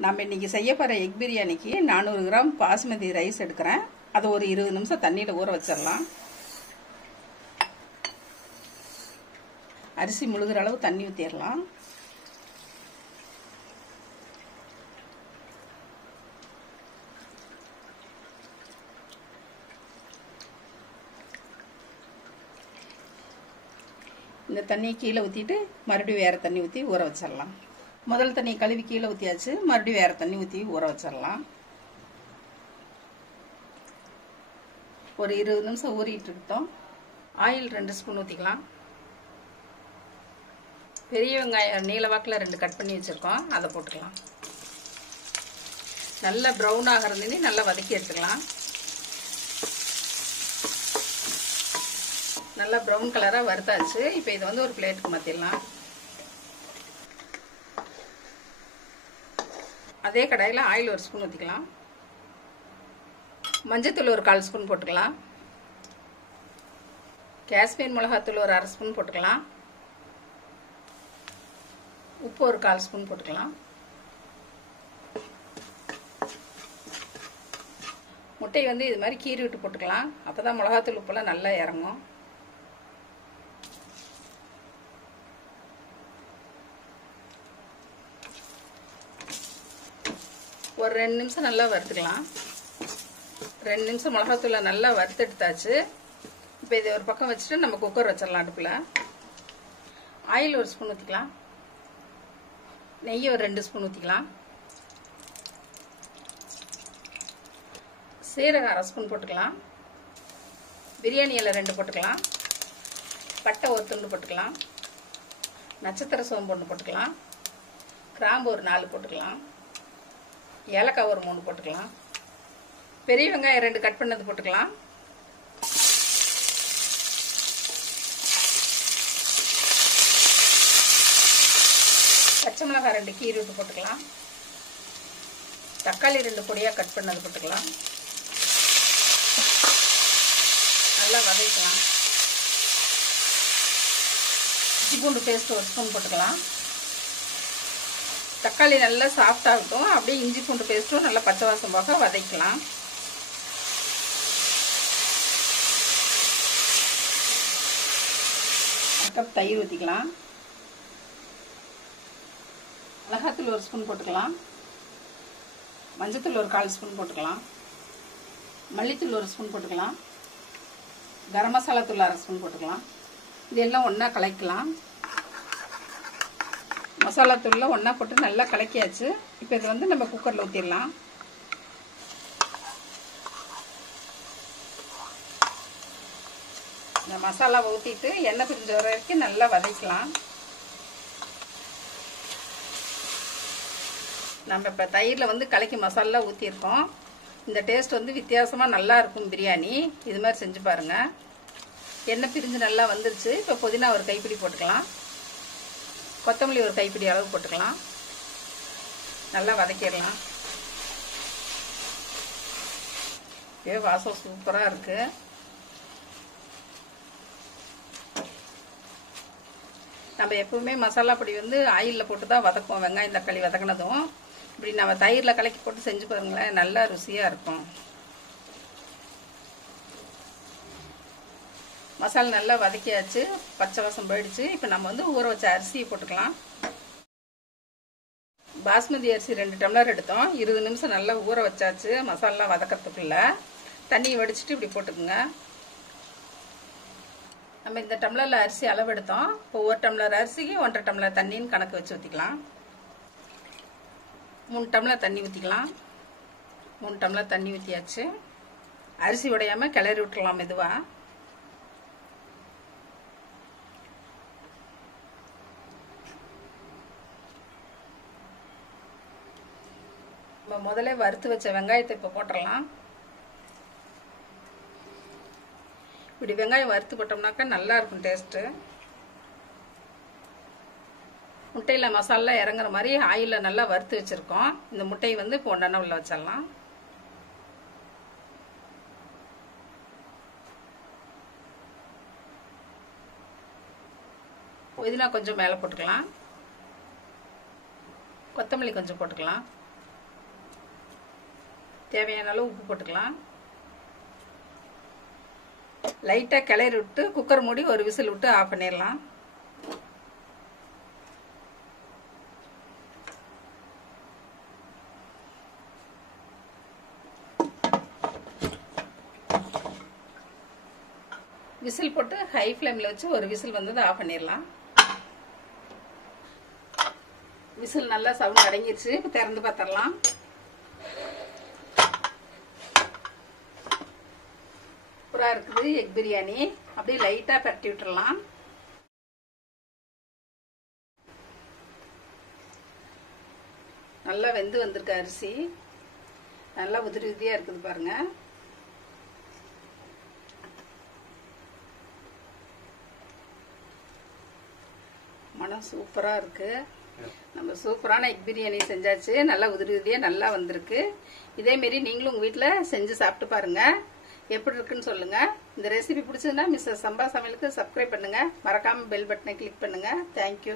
நம்ம இன்னைக்கு செய்ய போற எக் பிரியாணிக்கு 400 கிராம் பாஸ்மதி ரைஸ் எடுக்கிறேன். அதை ஒரு 20 நிமிஷம் தண்ணியில ஊற வச்சிடலாம். அரிசி முழுகிற அளவு தண்ணி ஊற்றிடலாம். இந்த தண்ணியை கீழே ஊற்றிட்டு மறுபடியும் வேறு தண்ணி ஊற்றி ஊற வச்சிடலாம். முதல் தண்ணி கழுவி கீழே ஊற்றியாச்சு. மறுபடியும் வேறு தண்ணி ஊற்றி ஊற வச்சிடலாம். ஒரு 20 நிமிஷம் ஊறிட்டு இருக்கட்டும். ஆயில் 2 ஸ்பூன் ஊற்றிக்கலாம். பெரிய வெங்காயம் நீல வாக்கில் 2 கட் பண்ணி வச்சுருக்கோம், அதை போட்டுக்கலாம். நல்லா ப்ரௌன் ஆகிறதுன்னு நல்லா வதக்கி எடுத்துக்கலாம். நல்லா ப்ரௌன் கலராக வறுத்தாச்சு. இப்போ இதை வந்து ஒரு பிளேட்டுக்கு மாற்றிடலாம். அதே கடாயில் ஆயில் 1 ஸ்பூன் ஊற்றிக்கலாம். மஞ்சத்தூள் ஒரு 1/4 ஸ்பூன் போட்டுக்கலாம். காஷ்மீர் மிளகாத்தூள் ஒரு 1/2 ஸ்பூன் போட்டுக்கலாம். உப்பு ஒரு 1/4 ஸ்பூன் போட்டுக்கலாம். முட்டை வந்து இது மாதிரி கீறி விட்டு போட்டுக்கலாம். அப்போ தான் மிளகாத்தூள் உப்பெல்லாம் நல்லா இறங்கும். ஒரு 2 நிமிஷம் நல்லா வறுத்துக்கலாம். 2 நிமிஷம் மிளகாத்தூளை நல்லா வறுத்தெடுத்தாச்சு. இப்போ இதை ஒரு பக்கம் வச்சுட்டு நம்ம குக்கர் வச்சிடலாம். அடுப்பில் ஆயில் 1 ஸ்பூன் ஊற்றிக்கலாம். நெய் ஒரு 2 ஸ்பூன் ஊற்றிக்கலாம். சீரகம் 1/2 ஸ்பூன் போட்டுக்கலாம். பிரியாணி இலை 2 போட்டுக்கலாம். பட்டை ஒரு துண்டு போட்டுக்கலாம். நட்சத்திர சோம்பு 1 போட்டுக்கலாம். கிராம்பு ஒரு 4 போட்டுக்கலாம். ஏலக்காய் ஒரு 3 போட்டுக்கலாம். பெரிய வெங்காயம் 2 கட் பண்ணது போட்டுக்கலாம். பச்சை மிளகாய் 2 கீறி விட்டு போட்டுக்கலாம். தக்காளி 2 பொடியாக கட் பண்ணது போட்டுக்கலாம். நல்லா வதக்கலாம். இஞ்சி பூண்டு பேஸ்ட் 1 ஸ்பூன் போட்டுக்கலாம். தக்காளி நல்லா சாஃப்ட் ஆகட்டும். அப்படியே இஞ்சி பூண்டு பேஸ்ட்டும் நல்லா பச்சை வாசம் போக வதக்கலாம். கப் தயிர் ஊற்றிக்கலாம். மிளகாத்தூள் 1 ஸ்பூன் போட்டுக்கலாம். மஞ்சத்தூள் ஒரு 1/4 ஸ்பூன் போட்டுக்கலாம். மல்லித்தூள் 1 ஸ்பூன் போட்டுக்கலாம். கரம் மசாலா தூள் 1/2 ஸ்பூன் போட்டுக்கலாம். இதெல்லாம் ஒன்றா கலக்கலாம். மசாலா தூள்லாம் ஒன்றா போட்டு நல்லா கலக்கியாச்சு. இப்போ இது வந்து நம்ம குக்கரில் ஊற்றிடலாம். இந்த மசாலாவை ஊற்றிட்டு எண்ணெய் பிரிஞ்ச வரைக்கும் நல்லா வதக்கலாம். நம்ம இப்போ தயிரில் வந்து கலக்கி மசாலா ஊற்றிருக்கோம். இந்த டேஸ்ட் வந்து வித்தியாசமாக நல்லா இருக்கும் பிரியாணி. இது மாதிரி செஞ்சு பாருங்கள். எண்ணெய் பிரிஞ்சு நல்லா வந்துருச்சு. இப்போ புதினா ஒரு கைப்பிடி போட்டுக்கலாம். கொத்தமல்லி ஒரு கைப்பிடி அளவு போட்டுக்கலாம். நல்லா வதக்கிடலாம். வாசம் சூப்பராக இருக்கு. நம்ம எப்பவுமே மசாலா பொடி வந்து ஆயிலில் போட்டு தான் வதக்குவோம். வெங்காயம் தக்காளி வதக்கினதும் இப்படி நம்ம தயிரில் கலக்கி போட்டு செஞ்சு பாருங்களேன், நல்லா ருசியாக இருக்கும். மசாலா நல்லா வதக்கியாச்சு. பச்சை வாசம் போயிடுச்சு. இப்போ நம்ம வந்து ஊற வச்ச அரிசியை போட்டுக்கலாம். பாஸ்மதி அரிசி 2 டம்ளர் எடுத்தோம். 20 நிமிஷம் நல்லா ஊற வச்சாச்சு. மசாலா வதக்கிறதுக்குள்ள தண்ணியை வடிச்சிட்டு இப்படி போட்டுக்குங்க. நம்ம இந்த டம்ளரில் அரிசி அளவு எடுத்தோம். இப்போ 1 டம்ளர் அரிசிக்கு 1.5 டம்ளர் தண்ணின்னு கணக்கு வச்சு ஊற்றிக்கலாம். 3 டம்ளர் தண்ணி ஊற்றிக்கலாம். 3 டம்ளர் தண்ணி ஊற்றியாச்சு. அரிசி உடையாமல் கிளறி விட்டுலாம் மெதுவாக. நம்ம முதல்ல வறுத்து வச்ச வெங்காயத்தை இப்போ போட்டுடலாம். இப்படி வெங்காயம் வறுத்து போட்டோம்னாக்கா நல்லா இருக்கும் டேஸ்ட்டு. முட்டையில் மசாலா இறங்குற மாதிரி ஆயிலில் நல்லா வறுத்து வச்சுருக்கோம். இந்த முட்டையை வந்து இப்போ ஒன்றா உள்ள வச்சிடலாம். புதினா கொஞ்சம் மேலே போட்டுக்கலாம். கொத்தமல்லி கொஞ்சம் போட்டுக்கலாம். தேவையான அளவு உப்பு போட்டுக்கலாம். லைட்டா கிளறி விட்டு குக்கர் மூடி ஒரு விசில் விட்டு ஆஃப் பண்ணிடலாம். விசில் போட்டு ஹை ஃப்ளேம்ல வச்சு ஒரு விசில் வந்தது ஆஃப் பண்ணிடலாம். விசில் நல்லா சவுண்ட் அடங்கிருச்சு. இப்போ திறந்து பார்த்துடலாம். சூப்பரா இருக்குது எக் பிரியாணி. அப்படியே லைட்டா பரட்டி விட்டுறலாம். நல்லா வெந்து வந்திருக்கு அரிசி. நல்லா உதிரி உதிரியா இருக்குது பாருங்க. மனம் சூப்பரா இருக்கு. நம்ம சூப்பரான எக் பிரியாணி செஞ்சாச்சு. நல்லா உதிரி உதிரியா நல்லா வந்திருக்கு. இதே மாரி நீங்களும் உங்க வீட்டுல செஞ்சு சாப்பிட்டு பாருங்க. எப்படி இருக்குன்னு சொல்லுங்க. இந்த ரெசிபி பிடிச்சதுன்னா மிஸ்ஸஸ் சம்பா சமையலுக்கு சப்ஸ்கிரைப் பண்ணுங்க. மறக்காம பெல் பட்டனை கிளிக் பண்ணுங்க. தேங்க்யூ.